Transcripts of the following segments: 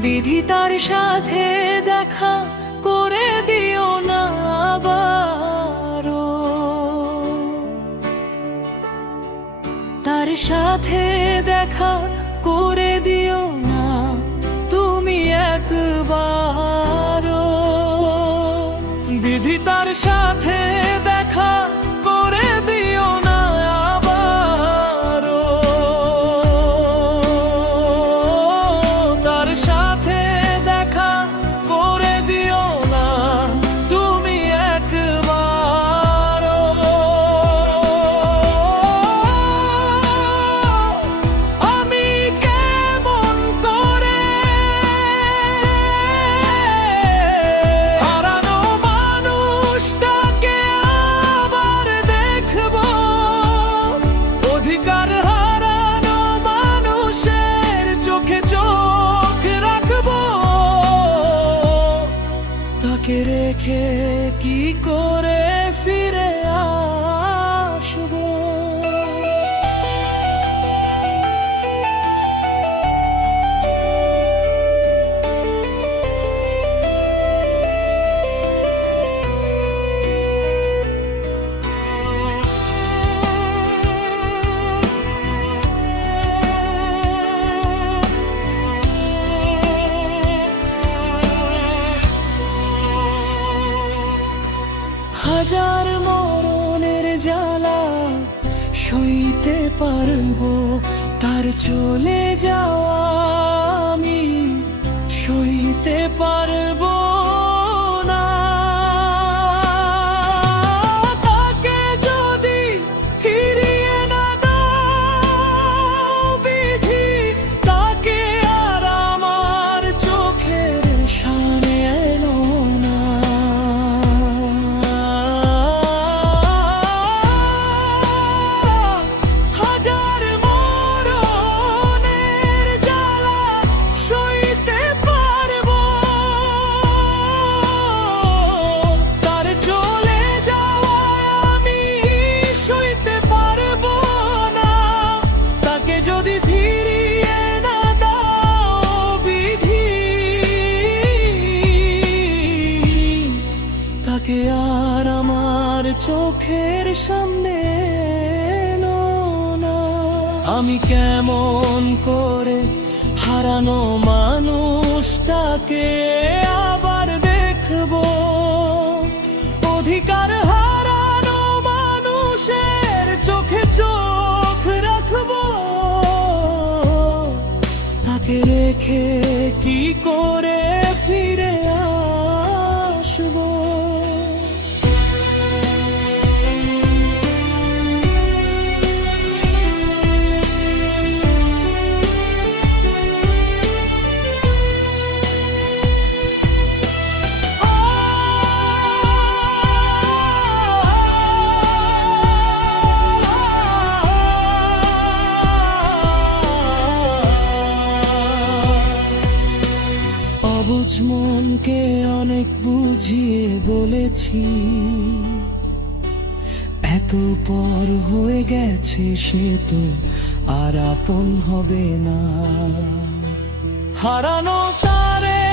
বিধি তার সাথে দেখা করে দিও না আবার তার সাথে দেখা রেখে কি করে ফিরে আসব পারব তার চলে যাওয়া আমি সইতে পারব। তাকে আর আমার চোখের সামনে। আমি কেমন করে হারানো মানুষটাকে আবার দেখব অধিকার হারানো মানুষের চোখে চোখ রাখব তাকে রেখে কি করে মনকে অনেক বুঝিয়ে বলেছি। এত পর হয়ে গেছে সে তো আর আপন হবে না। হারানো তারে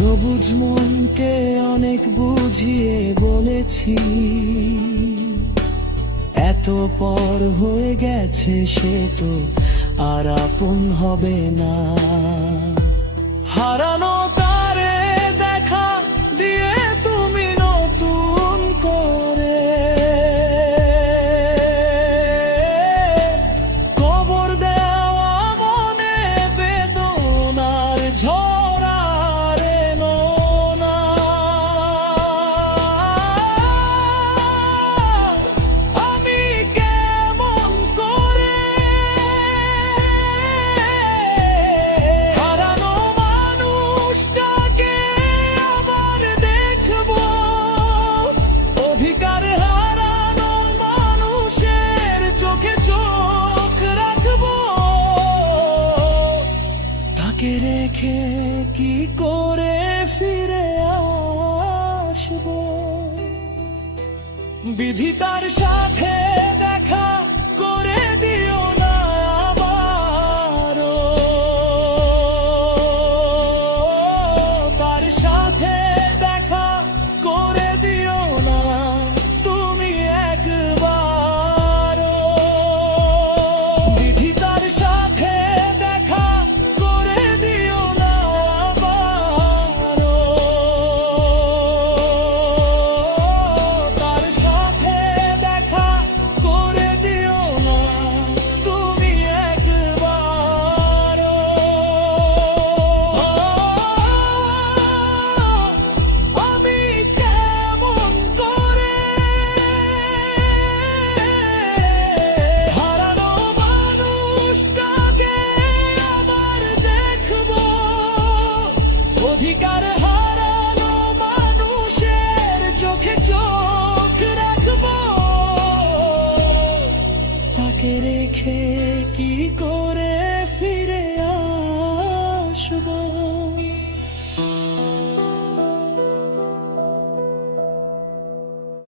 রবুজ মনকে অনেক বুঝিয়ে বলেছি, এত পর হয়ে গেছে সে তো আর আপন হবে না। হারানো রেখে কি করে ফিরে আসব? বিধি তার সাথে দেখা তোমাকে রেখে কি করে